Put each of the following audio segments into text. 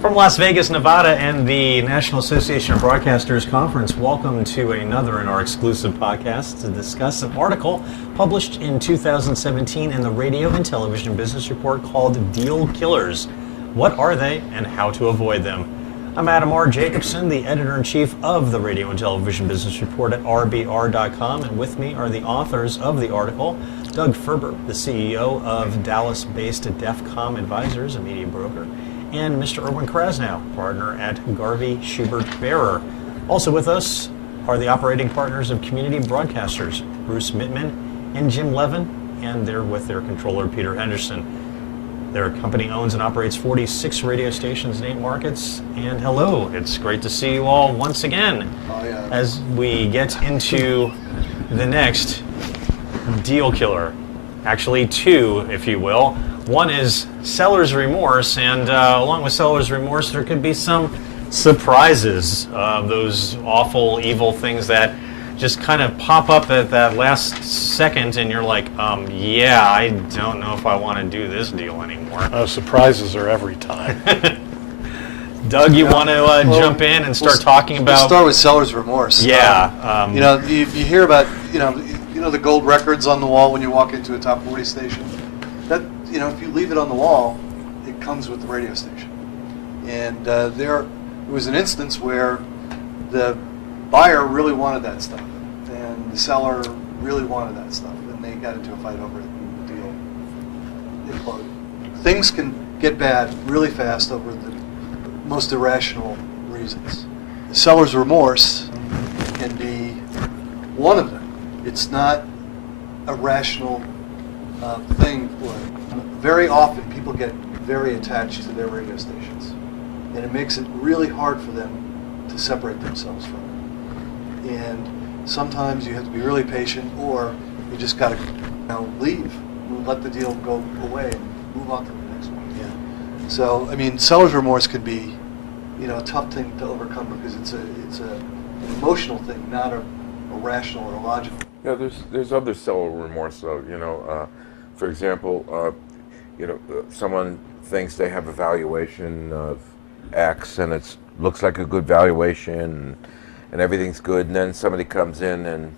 From Las Vegas, Nevada, and the National Association of Broadcasters Conference, welcome to another in our exclusive podcast to discuss an article published in 2017 in the Radio and Television Business Report called Deal Killers. What are they and how to avoid them? I'm Adam R. Jacobson, the editor-in-chief of the Radio and Television Business Report at RBR.com, and with me are the authors of the article, Doug Ferber, the CEO of Dallas-based DEFcom Advisors, a media broker, and Mr. Erwin Krasnow, partner at Garvey Schubert Barer. Also with us are the operating partners of Community Broadcasters, Bruce Mittman and Jim Leven, and they're with their controller, Peter Henderson. Their company owns and operates 46 radio stations in 8 markets. And hello, it's great to see you all once again as we get into the next deal killer. Actually, 2, if you will. One is seller's remorse, and along with seller's remorse, there could be some surprises of those awful, evil things that just kind of pop up at that last second, and you're like, yeah, I don't know if I want to do this deal anymore. Surprises are every time. Doug, you want to jump in and start talking about? We'll start with seller's remorse. Yeah. You hear about, you know the gold records on the wall when you walk into a top 40 station? That, if you leave it on the wall, it comes with the radio station. And there was an instance where the buyer really wanted that stuff, and the seller really wanted that stuff, and they got into a fight over it, and the deal imploded. Things can get bad really fast over the most irrational reasons. The seller's remorse can be one of them. It's not a rational thing. Very often people get very attached to their radio stations, and it makes it really hard for them to separate themselves from it. And sometimes you have to be really patient, or you just got to leave, let the deal go away, and move on to the next one. Yeah. So, seller's remorse can be, a tough thing to overcome because it's an emotional thing, not a rational or logical. Yeah, there's other seller remorse though. For example, someone thinks they have a valuation of X and it looks like a good valuation and everything's good, and then somebody comes in and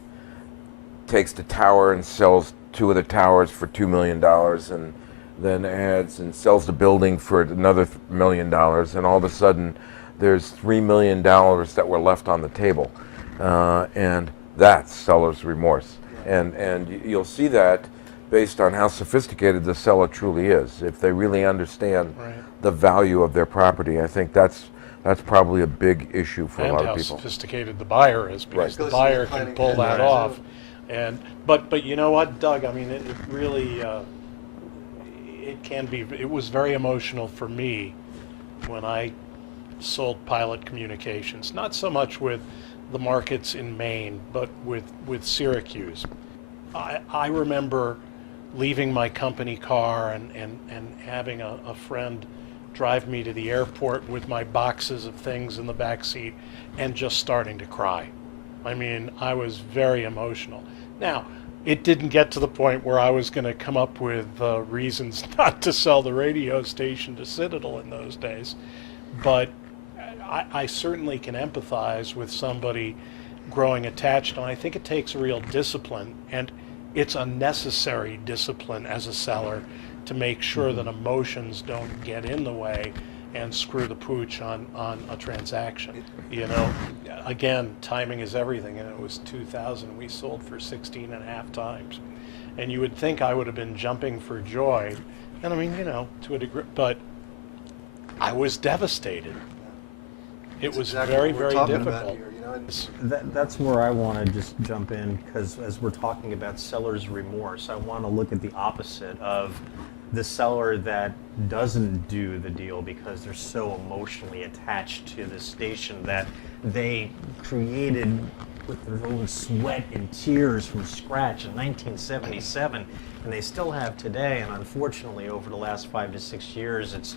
takes the tower and sells 2 of the towers for $2 million, and then adds and sells the building for another $1 million, and all of a sudden there's $3 million that were left on the table, and that's seller's remorse. And you'll see that based on how sophisticated the seller truly is. If they really understand the value of their property, I think that's probably a big issue for a lot of people. And how sophisticated the buyer is, because the buyer can pull that off. But you know what, Doug? It really it was very emotional for me when I sold Pilot Communications. Not so much with the markets in Maine, but with Syracuse. I remember leaving my company car and having a friend drive me to the airport with my boxes of things in the back seat and just starting to cry. I was very emotional. Now, it didn't get to the point where I was going to come up with reasons not to sell the radio station to Citadel in those days, but I certainly can empathize with somebody growing attached, and I think it takes a real discipline, and it's a necessary discipline as a seller to make sure that emotions don't get in the way and screw the pooch on a transaction. Again, timing is everything, and it was 2000. We sold for 16 and a half times. And you would think I would have been jumping for joy, and to a degree, but I was devastated. It was very, very difficult. That's where I want to just jump in, because as we're talking about seller's remorse, I want to look at the opposite of the seller that doesn't do the deal because they're so emotionally attached to the station that they created with their own sweat and tears from scratch in 1977, and they still have today. And unfortunately, over the last 5 to 6 years, it's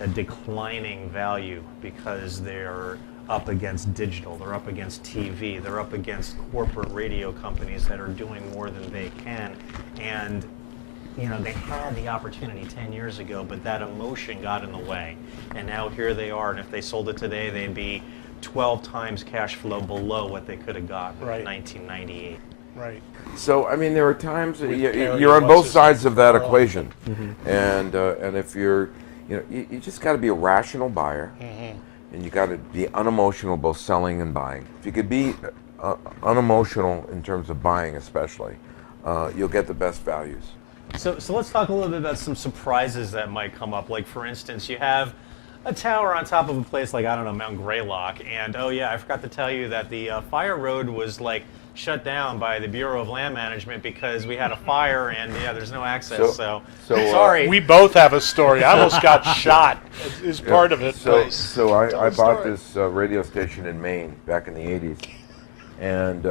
a declining value because they're up against digital, they're up against TV, they're up against corporate radio companies that are doing more than they can. And you know, they had the opportunity 10 years ago, but that emotion got in the way. And now here they are, and if they sold it today, they'd be 12 times cash flow below what they could have got in 1998. Right. So I mean, there are times that Perry, you're on what's both his sides of that name? equation, and if you're, you know, you just got to be a rational buyer, and you got to be unemotional both selling and buying. If you could be unemotional in terms of buying, especially, you'll get the best values. So let's talk a little bit about some surprises that might come up. Like, for instance, you have a tower on top of a place like, I don't know, Mount Greylock, and oh yeah, I forgot to tell you that the fire road was like shut down by the Bureau of Land Management because we had a fire and yeah, there's no access. So sorry. We both have a story. I almost got shot is part of it. So I bought story. this radio station in Maine back in the 80s, and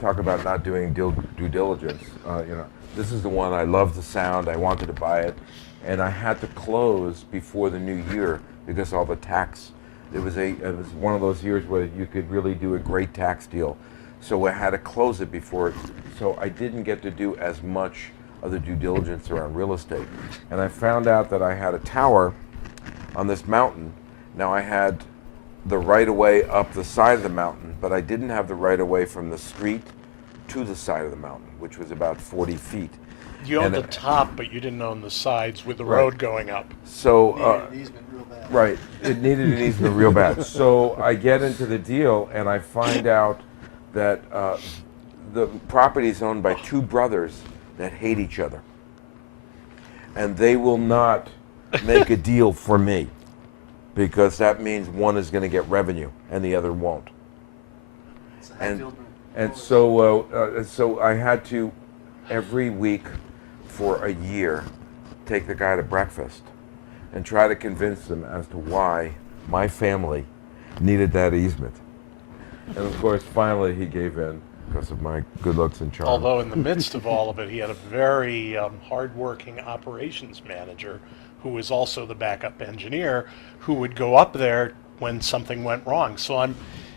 talk about not doing due diligence. You know, this is the one I loved the sound. I wanted to buy it, and I had to close before the new year because all the tax. It was one of those years where you could really do a great tax deal. So I had to close it before, so I didn't get to do as much of the due diligence around real estate. And I found out that I had a tower on this mountain. Now I had the right of way up the side of the mountain, but I didn't have the right of way from the street to the side of the mountain, which was about 40 feet. You owned And the top, but you didn't own the sides with the Right. road going up. So Needed an easement real bad. right, it needed an easement real bad. So I get into the deal and I find out that the property is owned by two brothers that hate each other, and they will not make a deal for me because that means one is going to get revenue and the other won't. It's a And Hatfield- and so I had to every week for a year take the guy to breakfast and try to convince them as to why my family needed that easement. And of course, finally he gave in because of my good looks and charm. Although in the midst of all of it, he had a very hardworking operations manager who was also the backup engineer who would go up there when something went wrong. So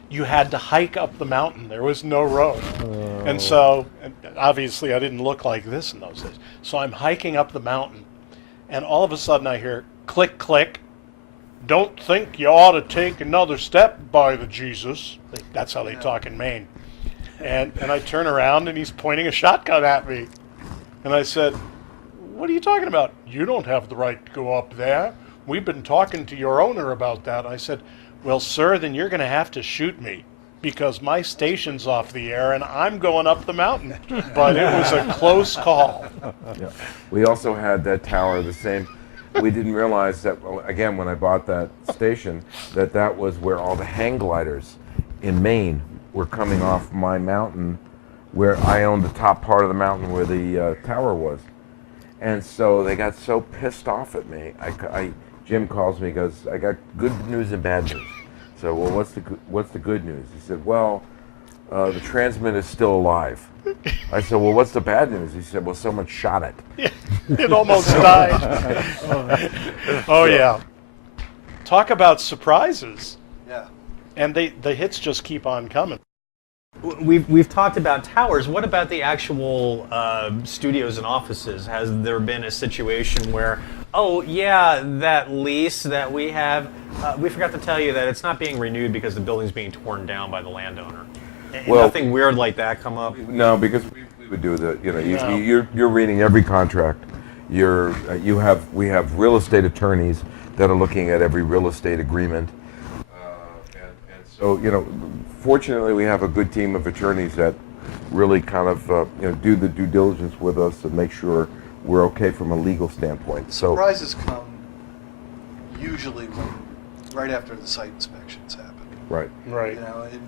you had to hike up the mountain. There was no road. And so, and obviously I didn't look like this in those days. So I'm hiking up the mountain and all of a sudden I hear click, click. Don't think you ought to take another step by the Jesus. That's how they talk in Maine. And I turn around and he's pointing a shotgun at me. And I said, what are you talking about? You don't have the right to go up there. We've been talking to your owner about that. I said, well, sir, then you're going to have to shoot me because my station's off the air and I'm going up the mountain. But it was a close call. Yeah. We also had that tower, the same. We didn't realize that, well, again, when I bought that station, that was where all the hang gliders in Maine were coming off my mountain, where I owned the top part of the mountain where the tower was. And so they got so pissed off at me. Jim calls me, goes, I got good news and bad news. So, well, what's the good news? He said, well, the transmitter's still alive. I said, well, what's the bad news? He said, well, someone shot it. It almost died. Oh, yeah. Talk about surprises. Yeah. And the hits just keep on coming. We've talked about towers. What about the actual studios and offices? Has there been a situation where, oh yeah, that lease that we have, we forgot to tell you that it's not being renewed because the building's being torn down by the landowner? And Well- nothing weird like that come up? No, because we would do the, you know, No. you're reading every contract. We have real estate attorneys that are looking at every real estate agreement. And so, you know, fortunately we have a good team of attorneys that really kind of, you know, do the due diligence with us and make sure we're okay from a legal standpoint. So, Surprises come usually right after the site inspections happen. right. Right. You know, and,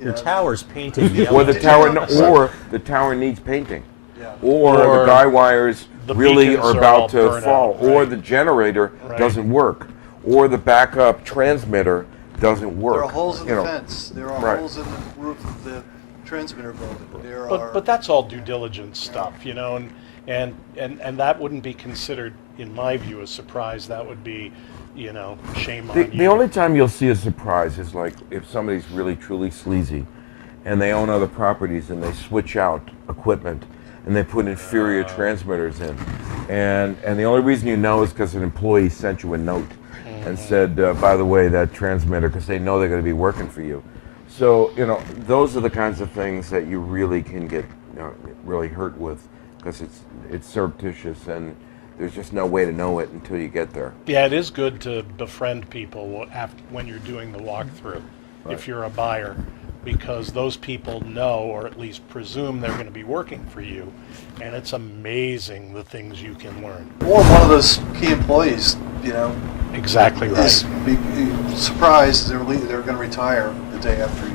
you Your know, tower's painted Or the yellow. tower, or the tower needs painting. Yeah. Or the Or guy wires the really beacons are are about all to burnt fall, out, or right. the generator Right. doesn't work, or the backup transmitter doesn't work. There are holes in you the know. fence. There are Right. holes in the roof of the transmitter building. There are. But that's all due diligence stuff, you know, and that wouldn't be considered, in my view, a surprise. That would be, you know, shame on you. The only time you'll see a surprise is like if somebody's really truly sleazy and they own other properties and they switch out equipment and they put inferior transmitters in. And the only reason you know is because an employee sent you a note and said, by the way, that transmitter, because they know they're going to be working for you. So, those are the kinds of things that you really can get really hurt with, because it's surreptitious and there's just no way to know it until you get there. Yeah, it is good to befriend people when you're doing the walkthrough, if you're a buyer, because those people know, or at least presume, they're going to be working for you, and it's amazing the things you can learn. Or one of those key employees, Exactly right. is surprised they're going to retire the day after you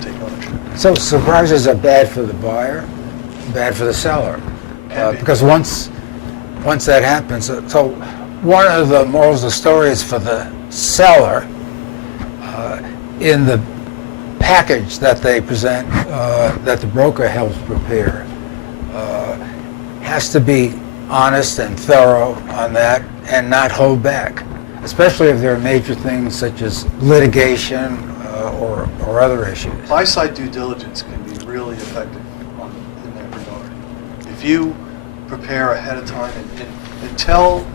take ownership. So surprises are bad for the buyer, bad for the seller, because once that happens, so one of the morals of the story is for the seller, in the package that they present, that the broker helps prepare, has to be honest and thorough on that and not hold back, especially if there are major things such as litigation or other issues. Buy-side due diligence can be really effective in that regard. If you prepare ahead of time and tell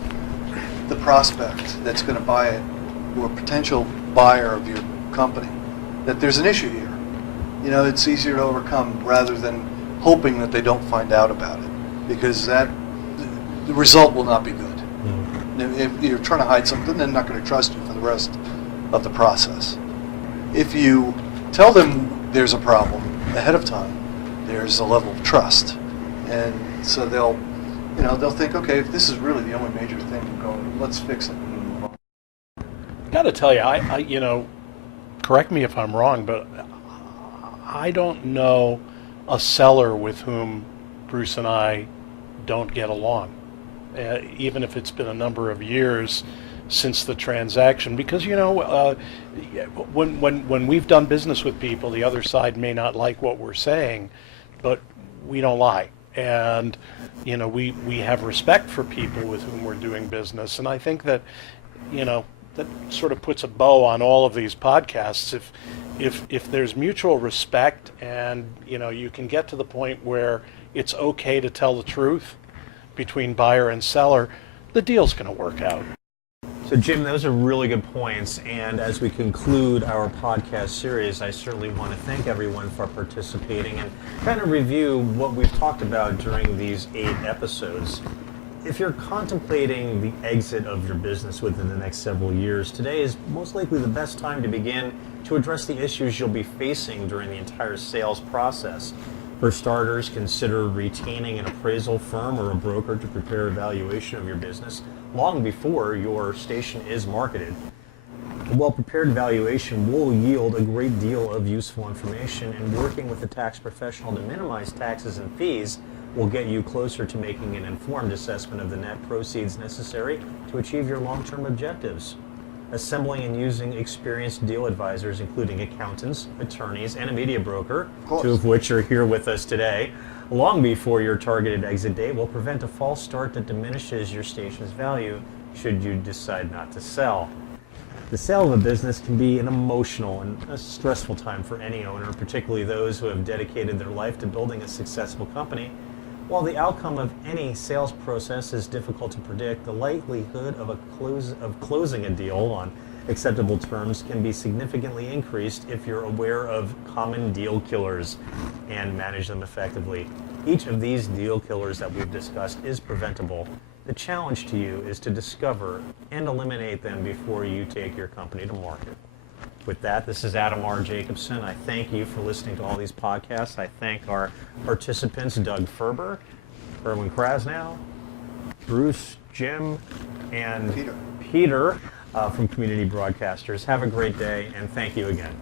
the prospect that's going to buy it, or potential buyer of your company, that there's an issue here. It's easier to overcome rather than hoping that they don't find out about it, because the result will not be good. If you're trying to hide something, they're not going to trust you for the rest of the process. If you tell them there's a problem ahead of time, there's a level of trust, and so they'll think, okay, if this is really the only major thing going, let's fix it and move on. Got to tell you, I correct me if I'm wrong, but I don't know a seller with whom Bruce and I don't get along, even if it's been a number of years since the transaction, because when we've done business with people, the other side may not like what we're saying, but we don't lie, and we have respect for people with whom we're doing business, and I think that that sort of puts a bow on all of these podcasts. If there's mutual respect, and you can get to the point where it's okay to tell the truth between buyer and seller, the deal's going to work out. So Jim, those are really good points, and as we conclude our podcast series, I certainly want to thank everyone for participating and kind of review what we've talked about during these 8 episodes. If you're contemplating the exit of your business within the next several years, today is most likely the best time to begin to address the issues you'll be facing during the entire sales process. For starters, consider retaining an appraisal firm or a broker to prepare a valuation of your business long before your station is marketed. A well-prepared valuation will yield a great deal of useful information, and working with a tax professional to minimize taxes and fees will get you closer to making an informed assessment of the net proceeds necessary to achieve your long-term objectives. Assembling and using experienced deal advisors, including accountants, attorneys, and a media broker, 2 of which are here with us today, long before your targeted exit date will prevent a false start that diminishes your station's value should you decide not to sell. The sale of a business can be an emotional and a stressful time for any owner, particularly those who have dedicated their life to building a successful company. While the outcome of any sales process is difficult to predict, the likelihood of closing a deal on acceptable terms can be significantly increased if you're aware of common deal killers and manage them effectively. Each of these deal killers that we've discussed is preventable. The challenge to you is to discover and eliminate them before you take your company to market. With that, this is Adam R. Jacobson. I thank you for listening to all these podcasts. I thank our participants, Doug Ferber, Erwin Krasnow, Bruce, Jim, and Peter from Community Broadcasters. Have a great day, and thank you again.